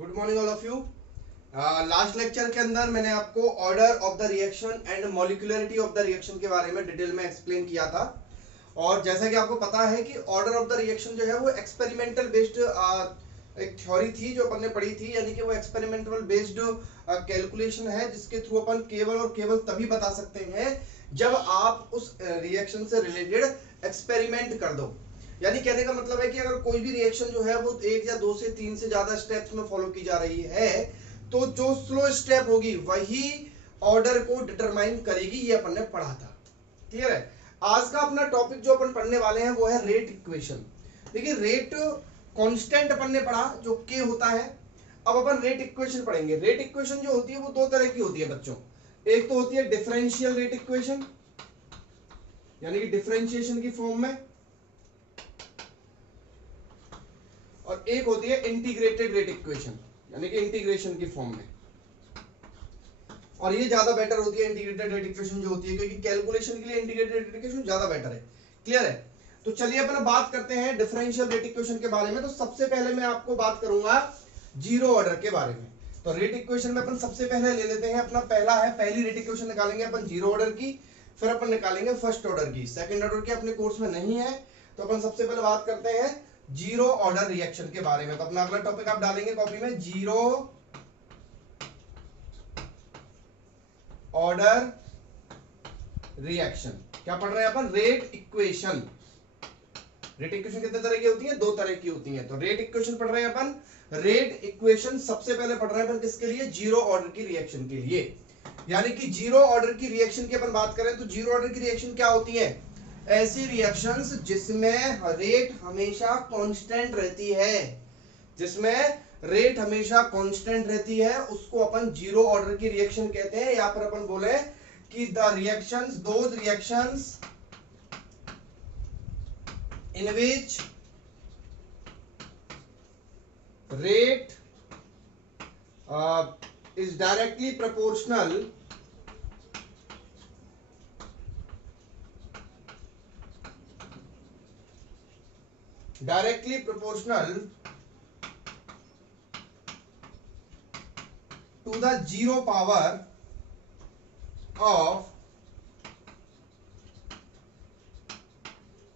Good morning all of you. Last lecture के अंदर मैंने आपको order of the reaction and molecularity of the reaction के बारे में डिटेल में एक्सप्लेन किया था। और जैसा कि आपको पता है कि ऑर्डर ऑफ द रिएक्शन जो है वो एक्सपेरिमेंटल बेस्ड एक थ्योरी थी जो अपन ने पढ़ी थी, यानी कि वो एक्सपेरिमेंटल बेस्ड कैलकुलेशन है जिसके थ्रू अपन केवल और केवल तभी बता सकते हैं जब आप उस रिएक्शन से रिलेटेड एक्सपेरिमेंट कर दो। यानी कहने का मतलब है कि अगर कोई भी रिएक्शन जो है वो एक या दो से तीन से ज्यादा स्टेप्स में फॉलो की जा रही है तो जो स्लो स्टेप होगी वही ऑर्डर को डिटरमाइन करेगी। ये अपन ने पढ़ा था, क्लियर है। आज का अपना टॉपिक जो अपन पढ़ने वाले हैं वो है रेट इक्वेशन। देखिए रेट कांस्टेंट अपन ने पढ़ा जो के होता है। अब अपन रेट इक्वेशन पढ़ेंगे। रेट इक्वेशन जो होती है वो दो तरह की होती है बच्चों। एक तो होती है डिफरेंशियल रेट इक्वेशन, यानी कि डिफरेंशिएशन की फॉर्म में, और एक होती है इंटीग्रेटेड रेट इक्वेशन, यानी कि इंटीग्रेशन की फॉर्म में। और ये ज्यादा बेटर होती है इंटीग्रेटेड रेट इक्वेशन जो होती है, क्योंकि कैलकुलेशन के लिए इंटीग्रेटेड रेट इक्वेशन ज्यादा बेटर है, क्लियर है। तो चलिए अपन बात करते हैं डिफरेंशियल रेट इक्वेशन के बारे में। तो सबसे पहले मैं आपको बात करूंगा जीरो ऑर्डर के बारे में। तो रेट इक्वेशन में अपन सबसे पहले ले लेते हैं अपना पहला है, पहली रेट इक्वेशन निकालेंगे अपन जीरो ऑर्डर की, फिर अपन निकालेंगे फर्स्ट ऑर्डर की। सेकंड ऑर्डर की अपने कोर्स में नहीं है, तो अपन सबसे पहले बात करते हैं जीरो ऑर्डर रिएक्शन के बारे में। तो अपना अगला टॉपिक आप डालेंगे कॉपी में, जीरो ऑर्डर रिएक्शन। क्या पढ़ रहे हैं अपन? Rate equation. रेट इक्वेशन कितने तरह की होती है? दो तरह की होती है। तो रेट इक्वेशन पढ़ रहे हैं अपन। रेट इक्वेशन सबसे पहले पढ़ रहे हैं अपन किसके लिए? जीरो ऑर्डर की रिएक्शन के लिए। यानी कि जीरो ऑर्डर की रिएक्शन की अपन बात करें तो जीरो ऑर्डर की रिएक्शन क्या होती है? ऐसी रिएक्शंस जिसमें रेट हमेशा कांस्टेंट रहती है, जिसमें रेट हमेशा कांस्टेंट रहती है उसको अपन जीरो ऑर्डर की रिएक्शन कहते हैं। या फिर अपन बोले कि the reactions, those reactions in which rate is directly proportional to the zero power of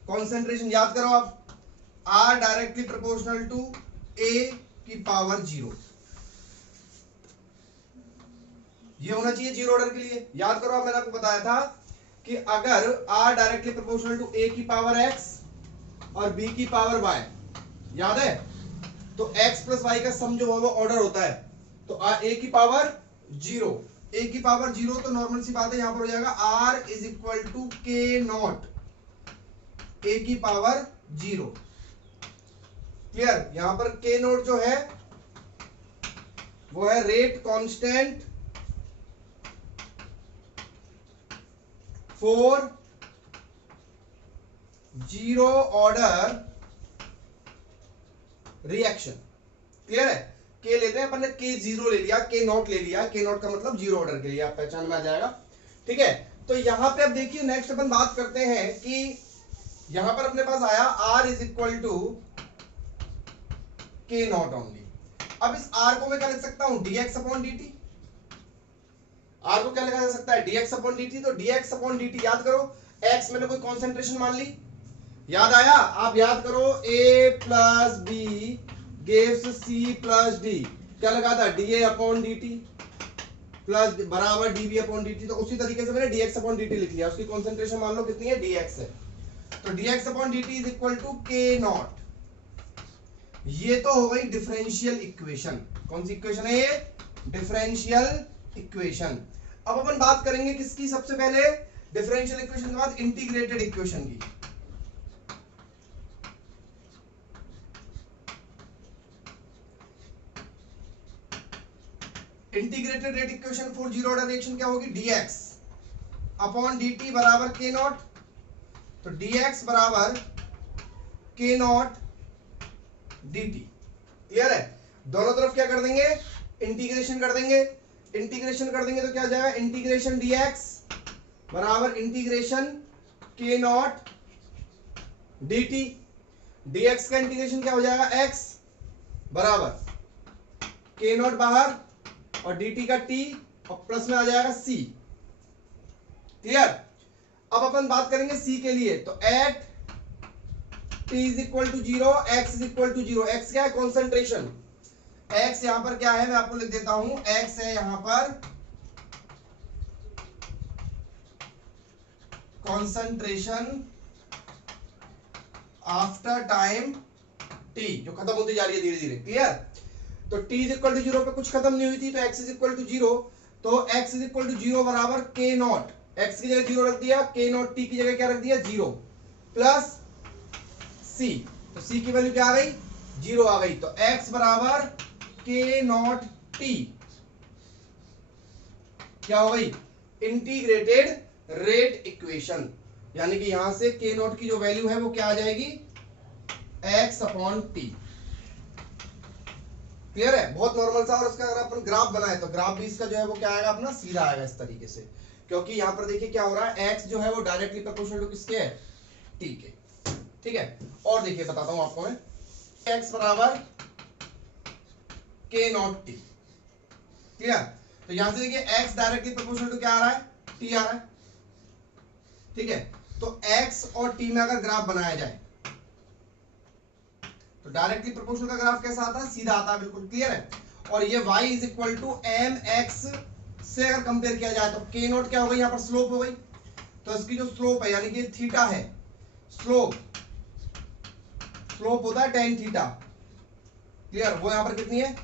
concentration। याद करो आप, आर डायरेक्टली प्रोपोर्शनल टू ए की पावर जीरो। ये होना चाहिए जीरो ऑर्डर के लिए। याद करो आप, मैंने आपको बताया था कि अगर आर डायरेक्टली प्रोपोर्शनल टू ए की पावर एक्स और बी की पावर वाई, याद है, तो एक्स प्लस वाई का सम जो है वो ऑर्डर होता है। तो ए की पावर जीरो, ए की पावर जीरो, तो नॉर्मल सी बात है यहां पर हो जाएगा are is equal to K not a की पावर जीरो, क्लियर। यहां पर के नोट जो है वो है rate constant for zero order reaction, clear है। के लेते हैं अपन ने, के जीरो ले लिया, के नॉट ले लिया, के नॉट का मतलब जीरो ऑर्डर के लिए, आप पहचान में आ जाएगा, ठीक है। तो यहां पे अब देखिए नेक्स्ट अपन बात करते हैं कि यहां पर अपने पास आया r is equal to K not only. अब इस r को मैं क्या लिख सकता हूं? dx upon dt। r को क्या लिखा जा सकता है? dx upon dt। तो dx अपॉन dt याद करो, x मैंने कोई कॉन्सेंट्रेशन मान ली, याद आया? आप याद करो, a plus B gives c plus D, क्या लगा था? da अपॉन dt प्लस बराबर dv अपॉन dt। तो उसी तरीके से मैंने dx अपॉन dt लिख लिया, उसकी कॉन्सेंट्रेशन मान लो कितनी है? dx है। तो dx upon dt is equal to K naught. ये तो हो गई डिफरेंशियल इक्वेशन। कौन सी इक्वेशन है ये? Differential equation. अब अपन बात करेंगे किसकी? सबसे पहले डिफरेंशियल इक्वेशन के बाद इंटीग्रेटेड इक्वेशन की। Integrated rate equation for zero order reaction क्या होगी? dx अपॉन dt बराबर के नॉट। तो dx बराबर के नॉट dt, क्लियर है। दोनों तरफ क्या कर देंगे? इंटीग्रेशन कर देंगे। इंटीग्रेशन कर देंगे तो क्या हो जाएगा? इंटीग्रेशन dx बराबर इंटीग्रेशन के नॉट dt। dx का इंटीग्रेशन क्या हो जाएगा? x बराबर के नॉट बाहर और dt का t और प्लस में आ जाएगा c। क्लियर। अब अपन बात करेंगे c के लिए, तो at t is equal to 0, x is equal to 0। x क्या है? कॉन्सेंट्रेशन। x यहां पर क्या है, मैं आपको लिख देता हूं, x है यहां पर कॉन्सेंट्रेशन आफ्टर टाइम t, जो खत्म होती जा रही है धीरे धीरे। क्लियर। तो t इज इक्वल टू 0 पे कुछ खत्म नहीं हुई थी, तो x इज इक्वल टू 0, तो x इज इक्वल टू 0 बराबर k नॉट, x की जगह 0 रख दिया, k नॉट t की जगह क्या रख दिया 0 प्लस c। तो c की वैल्यू क्या आ गई? 0 आ गई। तो x बराबर k नॉट t क्या हो गई? Integrated rate equation. यानी कि यहां से k नॉट की जो वैल्यू है वो क्या आ जाएगी? x upon T. क्लियर है? बहुत नॉर्मल सा। और उसका अगर अपन ग्राफ बनाए तो ग्राफ भी इसका जो है वो क्या आएगा अपना? सीधा आएगा इस तरीके से, क्योंकि यहां पर देखिए क्या हो रहा है, x जो है वो डायरेक्टली प्रोपोर्शनल टू किसके है? t के। ठीक है। और देखिए बताता हूं आपको मैं, x बराबर k नॉट t। क्लियर। तो यहां से देखिए x डायरेक्टली प्रोपोर्शनल टू क्या आ रहा है? t आ रहा है। ठीक है। तो x और t में अगर ग्राफ बनाया जाए तो डायरेक्टली प्रोपोर्शनल का ग्राफ कैसा आता है? सीधा आता है। बिल्कुल क्लियर है। और ये y is equal to M X से अगर कंपेयर किया जाए तो k नोट क्या हो गई? यहाँ पर स्लोप हो गई। तो इसकी जो स्लोप है यानी कि थीटा है, स्लोप होता है tan थीटा। क्लियर। वो यहां पर कितनी है?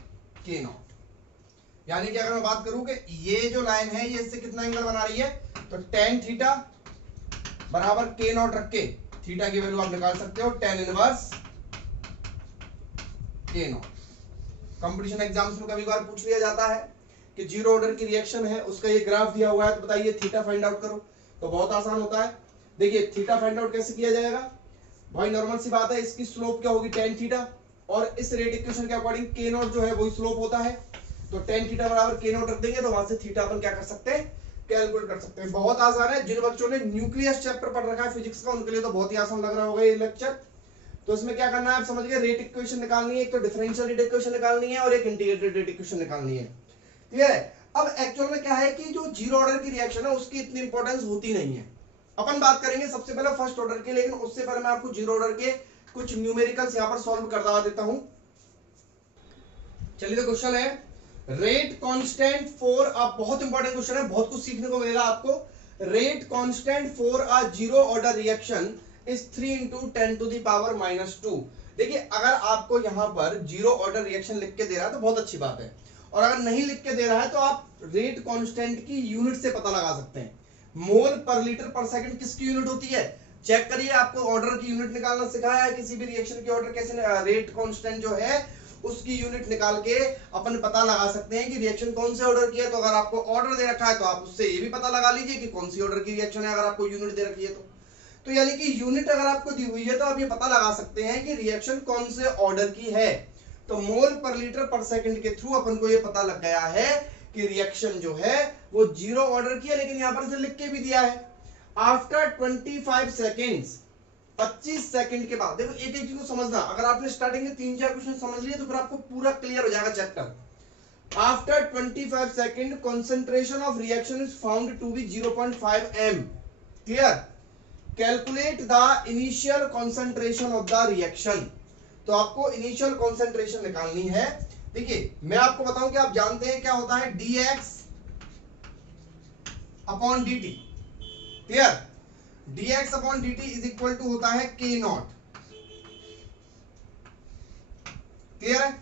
k not. यानी कि अगर मैं बात करूं कि ये जो लाइन है ये इससे कितना एंगल बना रही है, तो tan थीटा बराबर k नॉट रख के थीटा की वैल्यू आप निकाल सकते हो, tan inverse k not. Competition exams में कभी बार पूछ लिया जाता है कि जीरो ऑर्डर की रिएक्शन है, उसका ये ग्राफ दिया हुआ है, तो बताइए थीटा फाइंड आउट करो। तो बहुत आसान होता है। देखिए थीटा फाइंड आउट कैसे किया जाएगा भाई? नॉर्मल सी बात है, इसकी स्लोप क्या होगी? tan थीटा, और इस रेट इक्वेशन के अकॉर्डिंग k नॉट जो है वही स्लोप होता है। तो tan थीटा बराबर k नॉट रख देंगे, तो वहां से थीटा अपन क्या कर सकते हैं? कैलकुलेट कर सकते हैं। बहुत आसान है। जिन बच्चों ने न्यूक्लियस चैप्टर पढ़ रखा है फिजिक्स का, उनके लिए तो बहुत ही आसान लग रहा होगा ये लेक्चर। तो इसमें क्या करना है आप समझ गए? रेट इक्वेशन निकालनी है, एक तो डिफरेंशियल रेट इक्वेशन निकालनी है और एक इंटीग्रेटेड रेट इक्वेशन निकालनी है। क्लियर है? अब एक्चुअल में क्या है कि जो जीरो ऑर्डर की रिएक्शन है उसकी इतनी इंपॉर्टेंस होती नहीं है। अपन बात करेंगे सबसे पहले फर्स्ट ऑर्डर की, लेकिन उससे पहले मैं आपको जीरो ऑर्डर के कुछ न्यूमेरिकल्स यहां पर सॉल्व करवा देता हूं। चलिए, तो क्वेश्चन है रेट कांस्टेंट फॉर अ, बहुत इंपॉर्टेंट क्वेश्चन है, बहुत कुछ सीखने को मिलेगा आपको। Rate constant for a zero order reaction is 3 into 10 to the power -2। देखिए अगर आपको यहां पर जीरो ऑर्डर रिएक्शन लिख के दे रहा है तो बहुत अच्छी बात है, और अगर नहीं लिख के दे रहा है तो आप रेट कांस्टेंट की यूनिट से पता लगा सकते हैं। मोल पर लीटर पर सेकंड किसकी यूनिट होती है? चेक करिए, आपको ऑर्डर की यूनिट निकालना सिखाया है किसी भी रिएक्शन की ऑर्डर कैसे, रेट कांस्टेंट जो है उसकी यूनिट निकाल के अपन पता लगा सकते हैं कि रिएक्शन कौन से ऑर्डर की है। तो अगर आपको ऑर्डर दे रखा है तो आप उससे ये भी पता लगा लीजिए कि कौन सी ऑर्डर की रिएक्शन है, अगर आपको यूनिट दे रखी है तो यानी कि यूनिट अगर आपको दी हुई है तो आप ये पता लगा सकते हैं कि रिएक्शन कौन से ऑर्डर की है। तो मोल पर लीटर पर सेकंड के थ्रू अपन को ये पता लग गया है कि रिएक्शन जो है वो जीरो ऑर्डर की है, लेकिन यहां पर लिख के भी दिया है आफ्टर 25 सेकेंड्स, 25 सेकंड के बाद। देखो एक एक चीज को समझना, अगर आपने स्टार्टिंग में 3-4 क्वेश्चन समझ लिए तो फिर आपको पूरा क्लियर हो जाएगा चैप्टर। After 25 second concentration of reaction is found to be 0.5 m। Clear. Calculate the initial concentration of the reaction. तो आपको इनिशियल कॉन्सेंट्रेशन निकालनी है। देखिए मैं आपको बताऊं कि आप जानते हैं क्या होता है dx upon dt। Clear. dx upon dt is equal to होता है k नॉट। क्लियर है।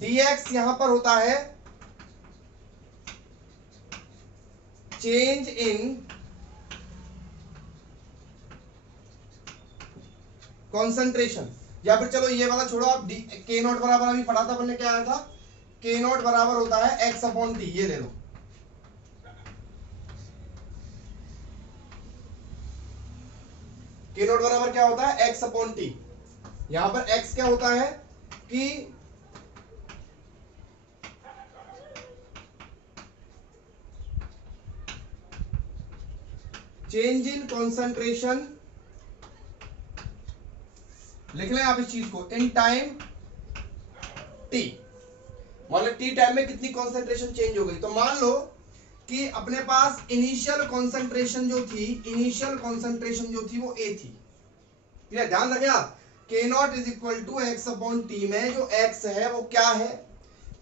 dx यहां पर होता है चेंज इन कॉन्सेंट्रेशन, या फिर चलो ये वाला छोड़ो, आप के नॉट बराबर अभी पढ़ा था अपन ने, क्या आया था? के नॉट बराबर होता है एक्स अपॉन टी। ये ले लो, के नॉट बराबर क्या होता है? X upon T. यहां पर एक्स क्या होता है कि चेंज इन कॉन्सेंट्रेशन, लिख लें आप इस चीज को, इन टाइम टी। मान लो टी टाइम में कितनी कॉन्सेंट्रेशन चेंज हो गई। तो मान लो कि अपने पास इनिशियल कॉन्सेंट्रेशन जो थी वो ए थी। ठीक, ध्यान रखें आप, K naught is equal to X upon T में जो एक्स है वो क्या है,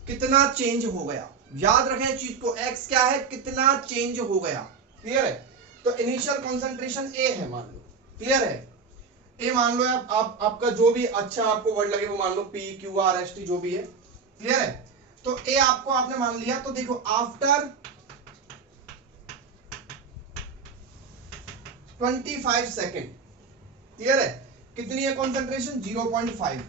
कितना चेंज हो गया। याद रखें चीज को, एक्स क्या है, कितना चेंज हो गया। क्लियर है। तो इनिशियल कॉन्सेंट्रेशन ए है मान लो, क्लियर है। ए मान लो आप आपका जो भी अच्छा आपको वर्ड लगे वो मान लो, P Q R S T जो भी है। क्लियर है। तो ए आपको आपने मान लिया। तो देखो आफ्टर 25 सेकेंड, क्लियर है, कितनी है कॉन्सेंट्रेशन, 0.5।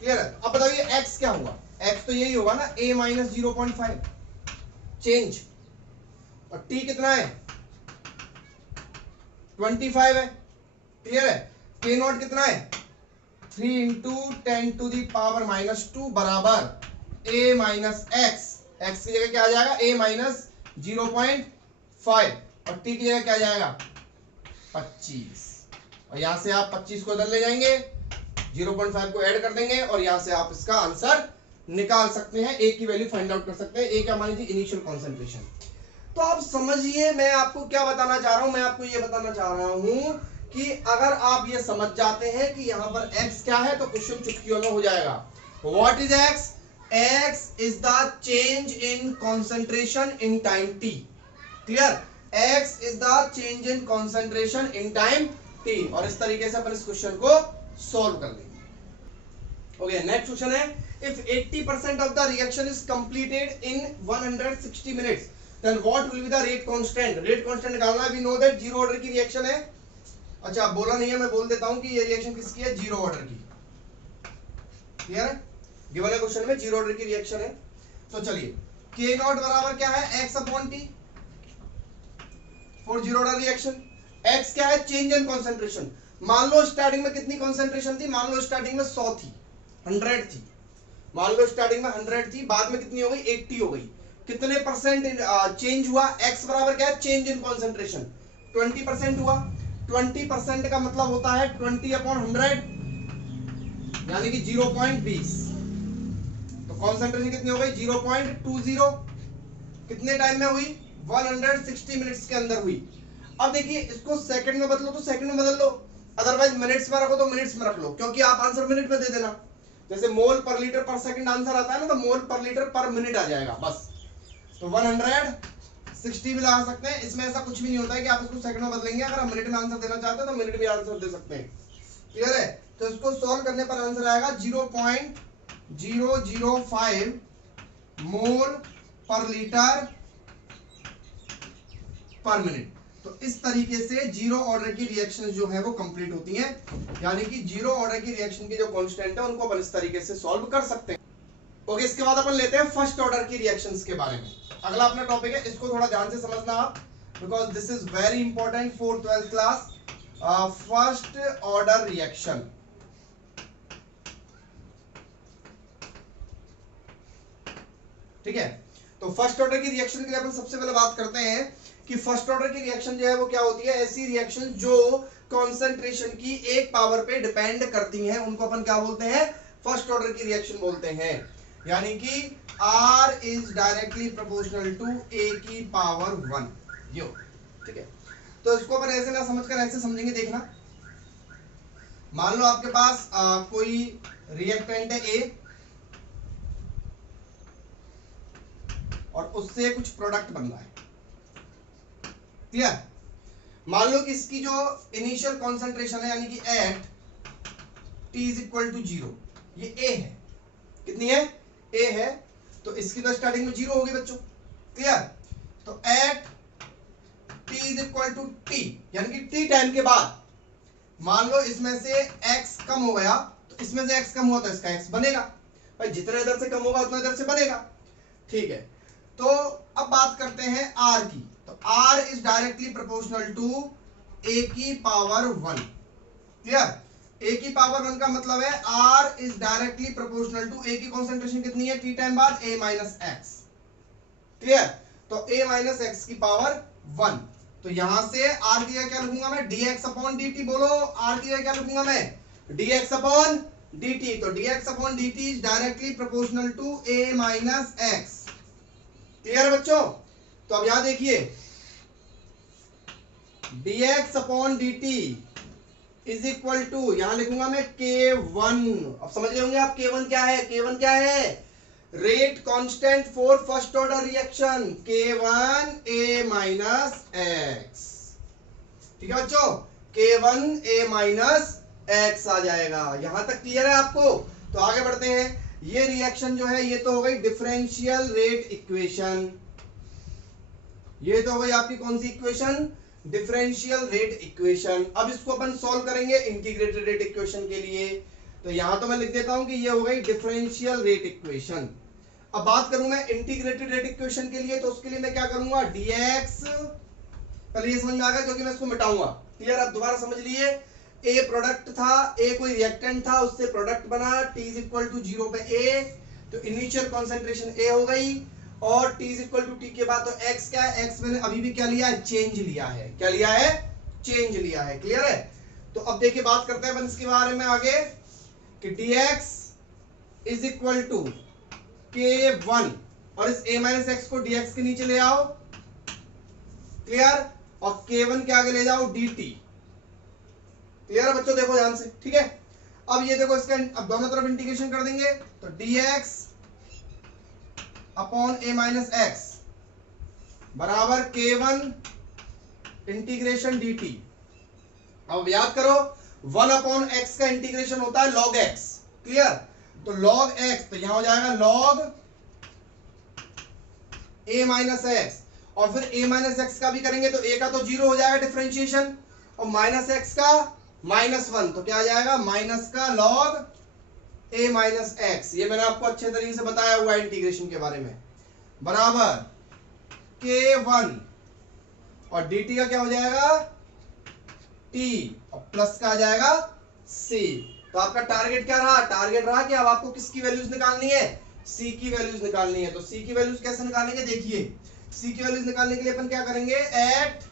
क्लियर है। अब बताइए एक्स क्या हुआ, एक्स तो यही होगा ना, a माइनस 0.5 चेंज, और t कितना है 25 है। क्लियर है। k नॉट कितना है 3 इंटू 10 टू दी पावर -2 बराबर a माइनस एक्स। एक्स की जगह क्या आ जाएगा, a माइनस 0.5, और t की जगह क्या आ जाएगा 25, और यहां से आप 25 को इधर ले जाएंगे, 0.5 को ऐड कर देंगे, और यहां से आप इसका आंसर निकाल सकते हैं, ए की वैल्यू फाइंड आउट कर सकते हैं। ए क्या हमारी थी, इनिशियल कॉन्सेंट्रेशन। तो आप समझिए मैं आपको क्या बताना चाह रहा हूं, मैं आपको ये बताना चाह रहा हूं कि अगर आप ये समझ जाते हैं कि यहां पर x क्या है तो क्वेश्चन चुटकियों में हो जाएगा। What is x? x is the change in concentration in time t। Clear, x is the change in concentration in time t। और इस तरीके से अपन इस क्वेश्चन को सॉल्व कर देंगे। ओके, नेक्स्ट क्वेश्चन है, if 80% of the reaction is completed in 160 minutes then what will be the rate constant. Rate constant निकालना है। We know that zero order की रिएक्शन है। अच्छा बोला नहीं है, मैं बोल देता हूं कि ये रिएक्शन किसकी है, जीरो ऑर्डर की। क्लियर है, गिवन क्वेश्चन में जीरो ऑर्डर की रिएक्शन है। तो चलिए k नॉट बराबर क्या है, x upon t for zero order reaction. x क्या है, चेंज इन कॉन्सेंट्रेशन। मान लो स्टार्टिंग में कितनी कॉन्सेंट्रेशन थी, मान लो स्टार्टिंग में 100 थी, 100 थी, मान लो स्टार्टिंग में 100 थी, बाद में कितनी हो गई, 80 हो गई। कितने परसेंट चेंज हुआ, x बराबर क्या है, चेंज इन कॉन्सेंट्रेशन, 20% हुआ। 20% का मतलब होता है 20 अपॉन 100 यानी कि 0.20। तो कॉन्सेंट्रेशन कितनी हो गई, 0.20। कितने टाइम में हुई, 160 मिनट्स के अंदर हुई। अब देखिए इसको सेकंड में बदलो तो सेकंड में बदल लो, अदरवाइज मिनट्स में रखो तो मिनट्स में रख लो, क्योंकि आप आंसर मिनट में दे देना। जैसे मोल पर लीटर पर सेकंड आंसर आता है ना, तो मोल पर लीटर पर मिनट आ जाएगा बस। तो 160 भी लगा सकते हैं, इसमें ऐसा कुछ भी नहीं होता है कि आप इसको सेकंड में बदलेंगे। अगर आप मिनट में आंसर देना चाहते हैं तो मिनट में आंसर दे सकते हैं। क्लियर है। तो इसको सॉल्व करने पर आंसर आएगा 0.005 मोल पर लीटर पर मिनट। तो इस तरीके से जीरो ऑर्डर की रिएक्शन जो है वो कंप्लीट होती हैं, यानी कि जीरो ऑर्डर की रिएक्शन की जो कांस्टेंट है उनको अपन इस तरीके से सॉल्व कर सकते हैं। ओके, इसके बाद अपन लेते हैं फर्स्ट ऑर्डर की रिएक्शंस के बारे में। अगला अपना टॉपिक है, इसको थोड़ा ध्यान से समझना आप, because this is very important for 12th class. First order reaction, ठीक है। तो फर्स्ट ऑर्डर की रिएक्शन के लिए अपन सबसे पहले बात करते हैं कि फर्स्ट ऑर्डर की रिएक्शन जो है वो क्या होती है, ऐसी रिएक्शन जो कॉन्सेंट्रेशन की एक पावर पे डिपेंड करती हैं, उनको अपन क्या बोलते हैं, फर्स्ट ऑर्डर की रिएक्शन बोलते हैं। यानी कि R is directly proportional to A की पावर 1, यो, ठीक है। तो इसको अपन ऐसे ना समझकर ऐसे समझेंगे, देखना। मान लो आपके पास कोई रिएक्टेंट है A और उससे कुछ प्रोडक्ट बन रहा है, क्लियर। मान लो कि इसकी जो इनिशियल कॉन्सेंट्रेशन है यानी कि at t is equal to 0, ये A है, कितनी है, A है। तो इसकी तो स्टार्टिंग में 0 होगी बच्चों, क्लियर। तो at t is equal to t यानी कि t टाइम के बाद मान लो इसमें से x कम हो गया, तो इसमें से x कम हुआ तो इसका x बनेगा भाई, जितना इधर से कम होगा उतना इधर से बनेगा, ठीक है। तो अब बात करते हैं r की। तो r is directly proportional to a की पावर 1, क्लियर। a की पावर 1 का मतलब है r is directly proportional to a की कॉन्सेंट्रेशन कितनी है, t टाइम बाद a माइनस एक्स, क्लियर। तो a माइनस एक्स की पावर 1। तो यहां से r की जगह क्या लिखूंगा मैं, dx अपॉन dt। बोलो r की जगह क्या लिखूंगा मैं, dx अपॉन dt, तो dx upon dt is directly proportional to a minus x. Clear है बच्चों? तो अब यहां देखिए dx upon dt is equal to, यहां लिखूंगा मैं k1। अब समझ गए होंगे आप k1 क्या है? k1 क्या है? Rate constant for first order reaction, k1 a minus x. ठीक है बच्चों, k1 a माइनस एक्स आ जाएगा। यहां तक क्लियर है आपको? तो आगे बढ़ते हैं। ये रिएक्शन जो है ये तो हो गई डिफरेंशियल रेट इक्वेशन। ये तो हो गई आपकी कौन सी इक्वेशन? Differential rate equation. अब इसको अपन सॉल्व करेंगे इंटीग्रेटेड रेट इक्वेशन के लिए। तो यहां तो मैं लिख देता हूं कि ये हो गई डिफरेंशियल रेट इक्वेशन। अब बात करूं मैं इंटीग्रेटेड रेट इक्वेशन के लिए, तो उसके लिए मैं क्या करूंगा? dx, पहले ये समझ में आ गया क्योंकि मैं इसको मिटाऊंगा। क्लियर? आप दोबारा समझ लिए। ए प्रोडक्ट था, ए कोई रिएक्टेंट था, उससे प्रोडक्ट बना, t इज इक्वल टू 0 पे a, तो इनिशियल कॉन्सेंट्रेशन a हो गई, और t is equal to t के बाद तो x क्या है? x मैंने अभी भी क्या लिया है? चेंज लिया है। क्या लिया है? चेंज लिया है। क्लियर है? तो अब देखिए बात करते हैं इसके बारे में आगे कि dx is equal to k1, और इस a माइनस एक्स को dx के नीचे ले आओ। क्लियर? और k1 के आगे ले जाओ dt। क्लियर है बच्चों? देखो ध्यान से, ठीक है। अब ये देखो इसका अब दोनों तरफ इंटीग्रेशन कर देंगे, तो dx upon a minus x बराबर k1 इंटीग्रेशन dt। अब याद करो 1 अपॉन x का इंटीग्रेशन होता है log x। क्लियर? तो log x, तो यहां हो जाएगा log a माइनस एक्स, और फिर a माइनस एक्स का भी करेंगे तो a का तो 0 हो जाएगा डिफरेंशिएशन, और माइनस एक्स का -1, तो क्या आ जाएगा? माइनस का log a माइनस एक्स। ये मैंने आपको अच्छे तरीके से बताया हुआ है इंटीग्रेशन के बारे में। बराबर k1, और dt का क्या हो जाएगा? t, और प्लस का आ जाएगा c। तो आपका टारगेट क्या रहा? टारगेट रहा कि अब आपको किसकी वैल्यूज निकालनी है? c की वैल्यूज निकालनी है। तो c की वैल्यूज कैसे निकालेंगे? देखिए c की वैल्यूज निकालने के लिए अपन क्या करेंगे? एट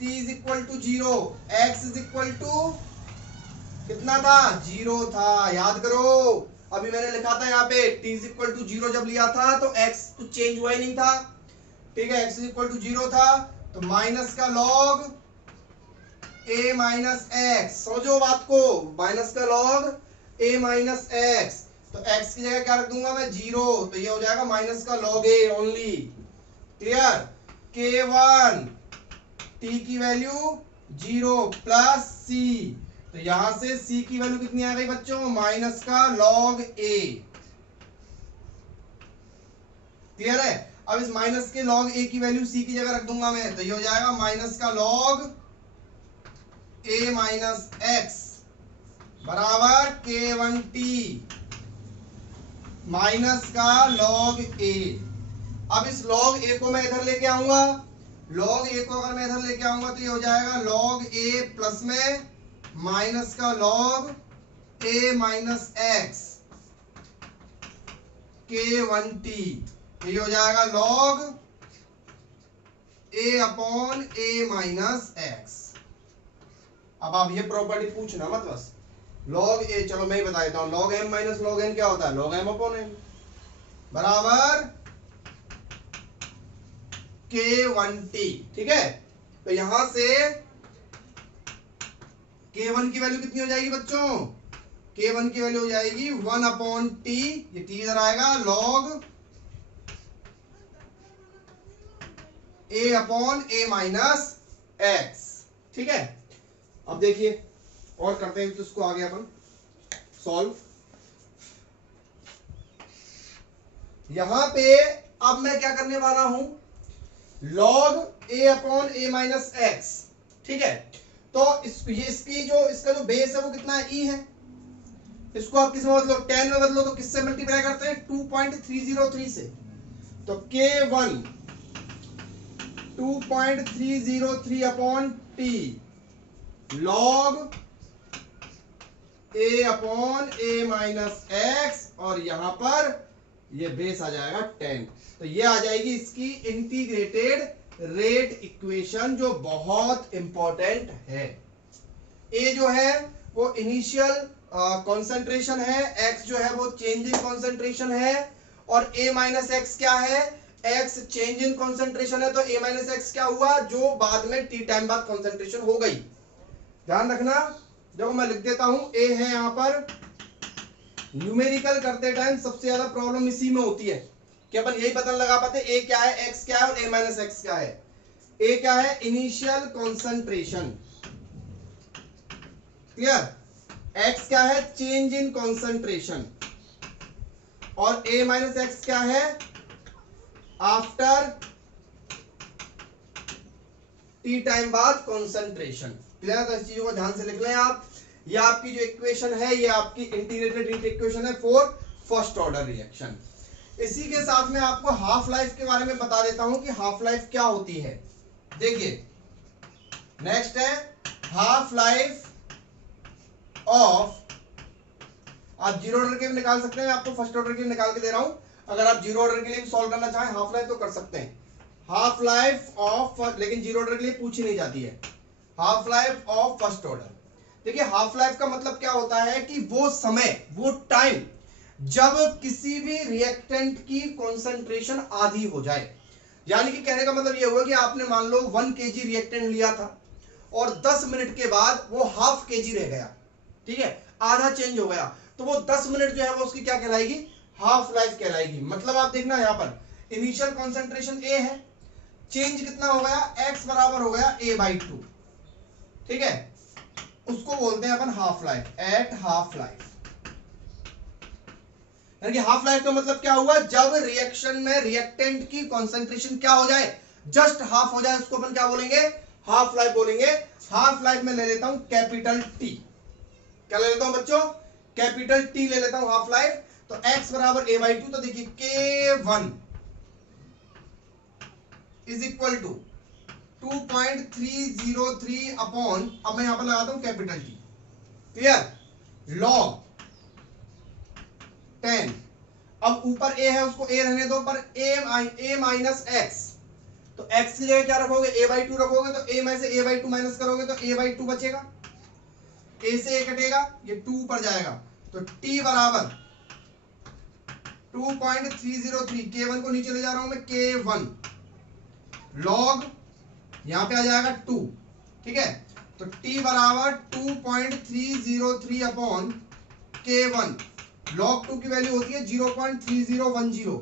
t is equal to 0, x is equal to कितना था? 0 था। याद करो अभी मैंने लिखा था यहाँ पे t इज इक्वल टू 0 जब लिया था तो x तो चेंज हुआ ही नहीं था। ठीक है, x इज इक्वल टू 0 था, तो माइनस का log a माइनस एक्स। समझो बात को, माइनस का log a माइनस एक्स, तो x की जगह क्या रख दूंगा मैं? 0, तो ये हो जाएगा माइनस का log a only. Clear? k1 t की वैल्यू 0 प्लस c, तो यहां से c की वैल्यू कितनी आ गई बच्चों? माइनस का log a। क्लियर है? अब इस माइनस के log a की वैल्यू c की जगह रख दूंगा मैं, तो ये हो जाएगा माइनस का log a माइनस एक्स बराबर k1t माइनस का log a। अब इस log a को मैं इधर लेके आऊंगा, log a को अगर मैं इधर लेके आऊंगा तो ये हो जाएगा log a प्लस में माइनस का log a minus x k1t, ये हो जाएगा log a upon a minus x. अब आप ये प्रॉपर्टी पूछना मत बस। log a, चलो मैं ही बता देता हूं, log m minus log n क्या होता है? log m अपॉन n बराबर k1t। ठीक है, तो यहां से k1 की वैल्यू कितनी हो जाएगी बच्चों? k1 की वैल्यू हो जाएगी 1 अपॉन t, ये t इधर आएगा, log a upon a minus x. ठीक है, अब देखिए और करते हैं तो इसको आगे अपन सॉल्व। यहां पे अब मैं क्या करने वाला हूं? log a upon a minus x. ठीक है, तो इसका जो बेस है वो कितना है? e है। इसको आप किसमें बदलो? 10 में बदलो, तो किससे मल्टीप्लाई करते हैं? 2.303 से। तो k1 2.303 upon t log a upon a minus x, और यहां पर ये बेस आ जाएगा 10। तो ये आ जाएगी इसकी इंटीग्रेटेड रेट इक्वेशन, जो बहुत इंपॉर्टेंट है। a जो है वो इनिशियल कॉन्सेंट्रेशन है, x जो है वो चेंज इन कॉन्सेंट्रेशन है, और a माइनस एक्स क्या है, x चेंज इन कॉन्सेंट्रेशन है, तो a माइनस एक्स क्या हुआ, जो बाद में t टाइम बाद कॉन्सेंट्रेशन हो गई। ध्यान रखना, देखो मैं लिख देता हूं, a है यहां पर। न्यूमेरिकल करते टाइम सबसे ज्यादा प्रॉब्लम इसी में होती है कि अपन यही पता लगा पाते a क्या है, x क्या है और a माइनस एक्स क्या है। a क्या है, इनिशियल कॉन्सेंट्रेशन, क्लियर। x क्या है, चेंज इन कॉन्सेंट्रेशन, और a माइनस एक्स क्या है, आफ्टर t टाइम बाद कॉन्सेंट्रेशन, क्लियर। तो इस चीजों को ध्यान से लिख लें आप। ये आपकी जो इक्वेशन है ये आपकी इंटीग्रेटेड हीट इक्वेशन है फॉर फर्स्ट ऑर्डर रिएक्शन। इसी के साथ में आपको हाफ लाइफ के बारे में बता देता हूं कि हाफ लाइफ क्या होती है। देखिए नेक्स्ट है हाफ लाइफ ऑफ, आप जीरो ऑर्डर के भी निकाल सकते हैं, आपको फर्स्ट ऑर्डर के भी निकाल के दे रहा हूं। अगर आप जीरो ऑर्डर के लिए भी सॉल्व करना चाहें हाफ लाइफ तो कर सकते हैं। हाफ लाइफ ऑफ, लेकिन जीरो ऑर्डर के लिए पूछी नहीं जाती है। Half life of first order, देखिए हाफ लाइफ का मतलब क्या होता है कि वो समय, वो टाइम जब किसी भी रिएक्टेंट की कॉन्सेंट्रेशन आधी हो जाए। यानी कि कहने का मतलब ये हुआ कि आपने मान लो 1 kg रिएक्टेंट लिया था और 10 मिनट के बाद वो हाफ kg रह गया, ठीक है, आधा चेंज हो गया, तो वो 10 मिनट जो है वो उसकी क्या कहलाएगी, हाफ लाइफ कहलाएगी। मतलब आप देखना यहां पर इनिशियल कॉन्सेंट्रेशन A है, चेंज कितना हो गया, x बराबर हो गया a/2, ठीक है, उसको बोलते हैं अपन half life, at half life. यानी कि हाफ लाइफ का मतलब क्या हुआ, जब रिएक्शन में रिएक्टेंट की कॉन्सेंट्रेशन क्या हो जाए, जस्ट हाफ हो जाए, उसको अपन क्या बोलेंगे, हाफ लाइफ बोलेंगे। हाफ लाइफ में ले लेता हूं कैपिटल टी, क्या ले लेता हूं बच्चों, कैपिटल टी ले लेता हूं हाफ लाइफ। तो x बराबर a/2, तो देखिए k1 is equal to 2.303 upon, अब मैं यहां पर लगाता हूं कैपिटल टी, क्लियर, log 10। अब ऊपर a है उसको a रहने दो, पर a माइनस एक्स, तो x की जगह क्या रखोगे, a/2 रखोगे, तो a में से a/2 माइनस करोगे तो a/2 बचेगा, a से a कटेगा, ये 2 पर जाएगा, तो t बराबर 2.303, k1 को नीचे ले जा रहा हूं मैं, k1 log यहां पे आ जाएगा 2, ठीक है, तो t बराबर 2.303 अपॉन k1, log 2 की वैल्यू होती है 0.3010,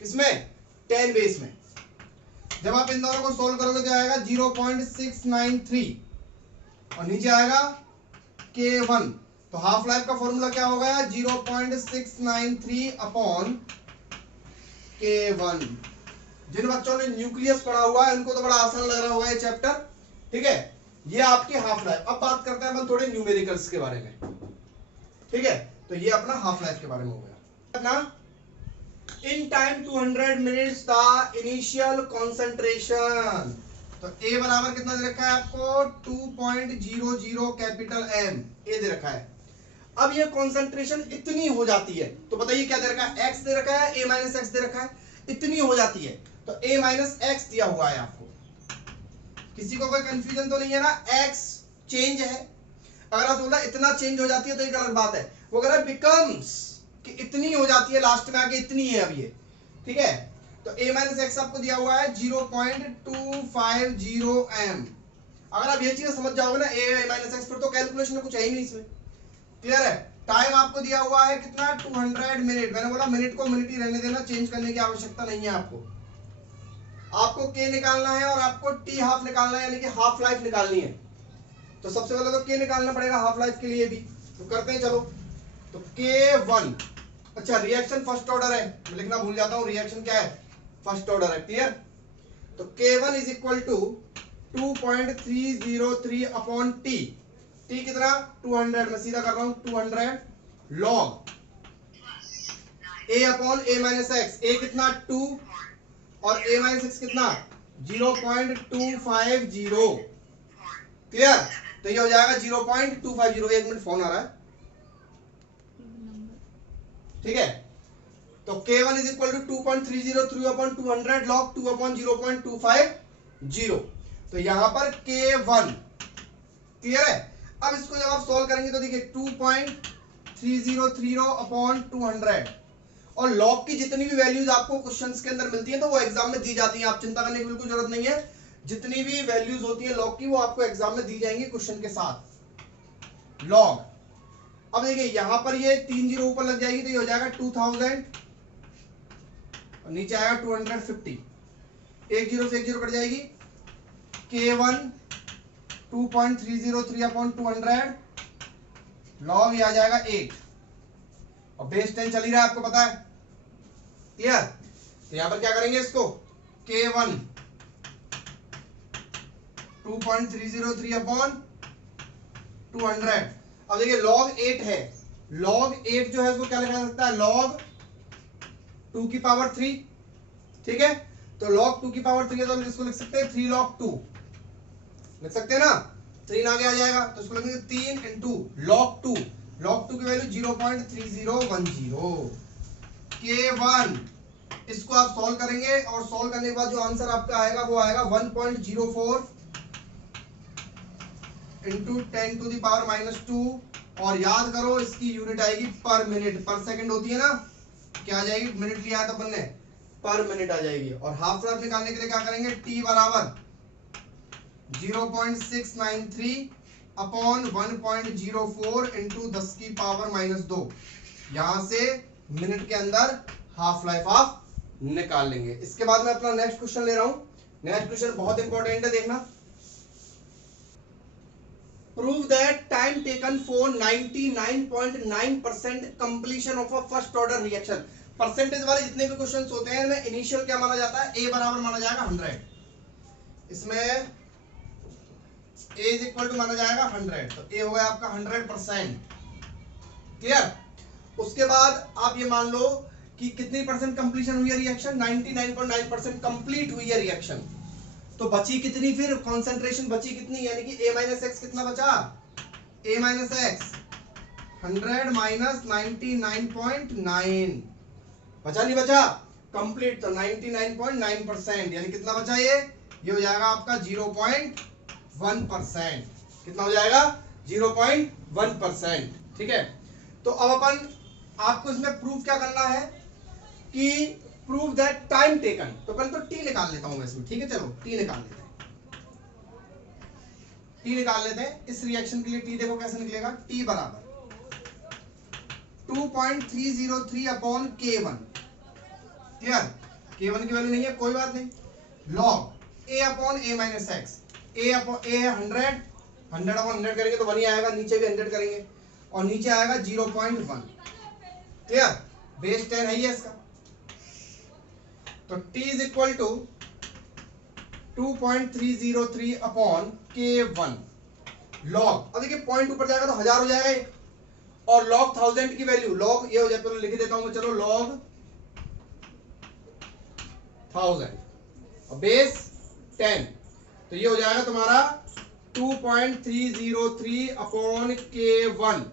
किसमें, 10 बेस में। जब आप इन दोनों को सोल्व करोगे तो आएगा 0.693 और नीचे आएगा k1, तो हाफ लाइफ का फॉर्मूला क्या हो गया, 0.693 अपॉन k1। जिन बच्चों ने न्यूक्लियस पढ़ा हुआ है उनको तो बड़ा आसान लग रहा होगा ये चैप्टर, ठीक है, ये आपकी हाफ लाइफ। अब बात करते हैं अपन थोड़े न्यूमेरिकल्स के बारे में, ठीक है, तो ये अपना हाफ लाइफ के बारे में हो गया। अपना in time 200 minutes the initial concentration, तो A बराबर कितना दे रखा है आपको, 2.00 कैपिटल M, A दे रखा है। अब ये कॉन्सेंट्रेशन इतनी हो जाती है, तो बताइए क्या दे रखा है, x दे रखा है, a माइनस एक्स दे रखा है, इतनी हो जाती है, तो a माइनस एक्स दिया हुआ है आपको। किसी को कोई कंफ्यूजन तो नहीं है ना, x चेंज है, अगर आप बोला इतना चेंज हो जाती है तो एक अलग बात है, वो अगर बिकम्स कि इतनी हो जाती है, लास्ट में आके इतनी है अब ये, ठीक है, तो a माइनस एक्स आपको दिया हुआ है 0.250 m। अगर आप ये चीज समझ जाओगे ना a माइनस एक्स, फिर तो कैलकुलेशन में कुछ है ही नहीं इसमें, क्लियर है। टाइम आपको दिया हुआ है कितना, 200 मिनट, मैंने बोला मिनट को मिनट ही रहने देना, चेंज करने की आवश्यकता नहीं है आपको k निकालना है और आपको t हाफ निकालना है, यानी कि हाफ लाइफ निकालनी है। तो सबसे पहले तो k निकालना पड़ेगा हाफ लाइफ के लिए भी, तो करते हैं चलो। तो k1, अच्छा रिएक्शन फर्स्ट ऑर्डर है, मैं लिखना भूल जाता हूं, रिएक्शन क्या है, फर्स्ट ऑर्डर है, क्लियर। तो k1 is equal to 2.303 upon t, t कितना 200, मैं सीधा कर रहा हूं 200 log a upon a minus x, a कितना 2 और a माइनस एक्स कितना 0.250, क्लियर। तो ये हो जाएगा 0.250, एक मिनट फोन आ रहा है, ठीक है। तो k1 is equal to 2.303 upon 200 log 2 upon 0.250, तो यहां पर k1, क्लियर है। अब इसको जब आप सॉल्व करेंगे तो देखिए 3030 अपॉन 200। और लॉग की जितनी भी वैल्यूज आपको क्वेश्चंस के अंदर मिलती है तो वो एग्जाम में दी जाती है, आप चिंता करने की बिल्कुल जरूरत नहीं है। जितनी भी वैल्यूज होती है लॉग की वो आपको एग्जाम में दी जाएंगी क्वेश्चन के साथ लॉग। अब देखिए यहां पर ये 3 जीरो ऊपर लग जाएगी तो ये हो जाएगा 2000 और नीचे आएगा 250। एक जीरो से एक जीरो कट जाएगी। K1 2.303 अपॉन 200 लॉग ये आ जाएगा 8 और बेस 10 चल ही रहा है आपको पता है, क्लियर। तो यहां पर क्या करेंगे इसको K1 2.303 अपॉन 200। अब देखिए log 8 है, log 8 जो है उसको क्या लिखा जा सकता है log 2 की पावर 3, ठीक है। तो log 2 की पावर 3 है तो इसको लिख सकते हैं 3 log 2 लिख सकते हैं ना, 3 आगे आ जाएगा तो इसको लिखेंगे 3 इंटू log 2, log 2 की वैल्यू 0.3010। K1 इसको आप सॉल्व करेंगे और सॉल्व करने के बाद जो आंसर आपका आएगा वो आएगा 1.04 इंटू 10 टू द पावर -2। और याद करो इसकी यूनिट आएगी पर मिनट, पर सेकंड होती है ना, क्या आ जाएगी, मिनट लिया है तो अपन ने पर मिनट आ जाएगी। और हाफ लाइफ निकालने के लिए क्या करेंगे t बराबर 0.693 अपॉन 1.04 इंटू 10 की पावर -2। यहां से मिनट के अंदर हाफ लाइफ आप निकाल लेंगे। इसके बाद मैं अपना नेक्स्ट क्वेश्चन ले रहा हूं। नेक्स्ट क्वेश्चन बहुत इंपॉर्टेंट है, देखना। Prove that time taken for 99.9% completion of a first order reaction। Percentage वाले जितने भी क्वेश्चंस होते हैं इनमें इनिशियल क्या माना जाता है, a बराबर माना जाएगा 100। इसमें a इज इक्वल टू माना जाएगा 100, तो a हो गया आपका 100%, क्लियर। उसके बाद आप ये मान लो कि कितनी परसेंट कंप्लीशन हुई है रिएक्शन, 99.9% कंप्लीट हुई है रिएक्शन। तो बची कितनी, फिर कंसंट्रेशन बची कितनी, यानी कि a माइनस एक्स कितना बचा, a माइनस एक्स 100 माइनस 99.9 बचा नहीं बचा, कंप्लीट तो 99.9%, यानी कितना बचा ये हो जाएगा आपका 0.1%। कितना हो जाएगा 0.1%, ठीक है। तो अब अपन आपको इसमें प्रूफ क्या करना है कि प्रूव दैट टाइम टेकन, तो पहले तो टी निकाल लेता हूं मैं इसमें, ठीक है। चलो टी निकाल लेते हैं, टी निकाल लेते हैं इस रिएक्शन के लिए। टी देखो कैसे निकलेगा, टी बराबर 2.303 अपॉन K1, क्लियर। K1 की वैल्यू नहीं है, कोई बात नहीं। Log a upon a minus x, a upon a है 100 अपॉन 100 करेंगे तो 1 ही आएगा, नीचे भी 100 करेंगे और नीचे आएगा 0.1, क्लियर। बेस 10 है ये इसका, तो t is equal to 2.303 upon K1 log. अब देखिए पॉइंट ऊपर जाएगा तो 1000 हो जाएगा ये, और लॉग 1000 की वैल्यू लॉग ये हो जाए, तो लिख देता हूं मैं, चलो लॉग 1000 और बेस 10, तो ये हो जाएगा तुम्हारा 2.303 अपॉन K1।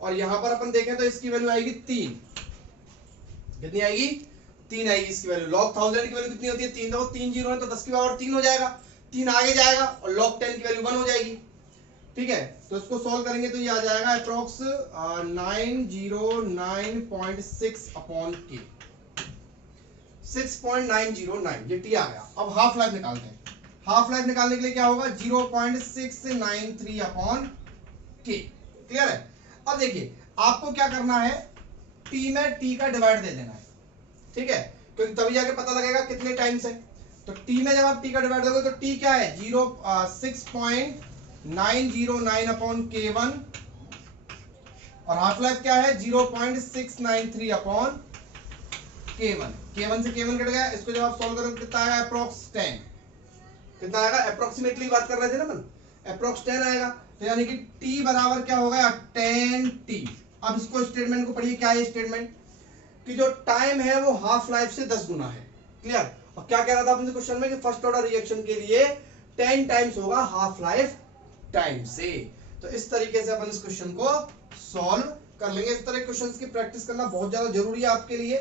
और यहां पर अपन देखें तो इसकी वैल्यू आएगी 3, कितनी आएगी 3 आएगी इसकी वैल्यू। लॉग 1000 की वैल्यू कितनी होती है 3, देखो 3 जीरो है तो 10 की पावर 3 हो जाएगा, 3 आगे जाएगा और लॉग 10 की वैल्यू 1 हो जाएगी, ठीक है। तो इसको सॉल्व करेंगे तो ये आ जाएगा अप्रोक्स 909.6 अपॉन K, 6.909, ये टी आ गया। अब हाफ लाइफ निकालते हैं। हाफ लाइफ निकालने के लिए क्या होगा 0.693 अपॉन K, क्लियर है। अब देखिए आपको क्या करना है, टी में टी का डिवाइड दे देना है, ठीक है, क्योंकि तभी जाके पता लगेगा कितने टाइम्स है। तो टी में जब आप टी का डिवाइड दोगे तो टी क्या है 6.909 अपॉन K1 और हाफ लाइफ क्या है 0.693 अपॉन K1। K1 से K1 कट गया, इसको जब आप सॉल्व करोगे कितना आएगा अप्रोक्स 10, कितना आएगा अप्रोक्सीमेटली बात कर रहे थे ना अपन, अप्रोक्स 10 आएगा। तो यानी कि t बराबर क्या होगा 10t। अब इसको स्टेटमेंट को पढ़िए, क्या है स्टेटमेंट कि जो टाइम है वो हाफ लाइफ से 10 गुना है, क्लियर। और क्या कह रहा था अपने क्वेश्चन में कि फर्स्ट ऑर्डर रिएक्शन के लिए 10 टाइम्स होगा हाफ लाइफ टाइम से। तो इस तरीके से अपन इस क्वेश्चन को सॉल्व कर लेंगे। इस तरह क्वेश्चंस की प्रैक्टिस करना बहुत ज्यादा जरूरी है आपके लिए,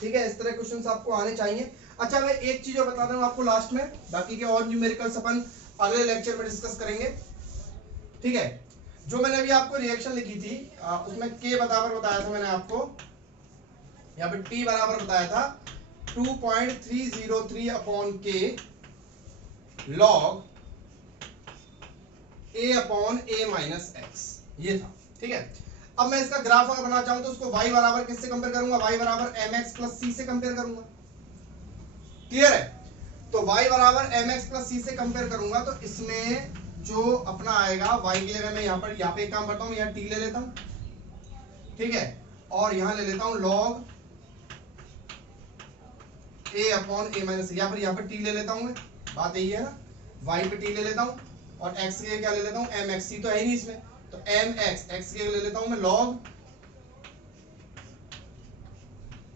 ठीक है। इस तरह क्वेश्चंस आपको आने चाहिए। अच्छा मैं एक चीज और बता दूं आपको लास्ट में, बाकी के और न्यूमेरिकल्स अपन अगले लेक्चर में डिस्कस करेंगे, ठीक है। जो मैंने अभी आपको रिएक्शन लिखी थी उसमें k बराबर बताया था मैंने आपको, यहाँ पे t बराबर बताया था 2.303 upon k log a upon a minus x, ये था। ठीक है, अब मैं इसका ग्राफ अगर बनाना चाहूं तो उसको y बराबर किससे कंपेयर करूंगा, y बराबर mx प्लस c से कंपेयर करूंगा। क्लियर है? तो y बराबर mx प्लस c से कंपेयर करूंगा तो इसमें जो अपना आएगा y की जगह मैं यहाँ पे एक काम करता हूँ, यहाँ t ले लेता हूँ, ठीक है, और यहाँ ले लेता हूँ log a upon a minus, यहाँ पर t ले लेता हूँ मैं, बात यही है ना, y पे t ले लेता हूँ और x के क्या ले लेता हूँ mx, c तो है ही नहीं इसमें, तो mx x के ले लेता हूँ मैं log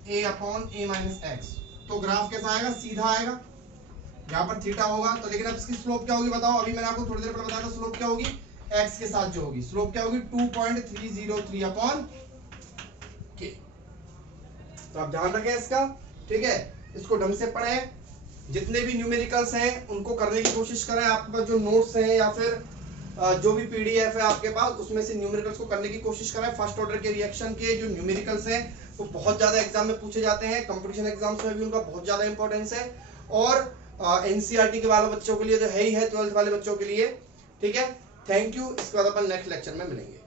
a upon a minus x। तो ग्राफ कैसा आएगा, सीधा आएगा, यहाँ पर थीटा होगा, तो लेकिन अब इसकी स्लोप क्या होगी बताओ, अभी मैंने आपको थोड़ी देर पहले बताया था स्लोप क्या होगी, x के साथ जो होगी स्लोप क्या होगी 2.303 अपॉन k। तो आप ध्यान रखें इसका, ठीक है, इसको ढंग से पढ़ें, जितने भी न्यूमेरिकल्स हैं उनको करने की कोशिश करें, आपके पास जो नोट्स हैं या फिर जो भी पीडीएफ है आपके पास उसमें से न्यूमेरिकल्स को करने की कोशिश करें। फर्स्ट ऑर्डर के रिएक्शन के जो न्यूमेरिकल्स हैं वो बहुत ज्यादा एग्जाम में पूछे जाते हैं, कंपटीशन एग्जाम्स में भी उनका बहुत ज्यादा इंपॉर्टेंस है, और एनसीईआरटी के वाले बच्चों के लिए तो है ही है, 12th वाले बच्चों के लिए। ठीक है, थैंक यू, इसके बाद अपन नेक्स्ट लेक्चर में मिलेंगे।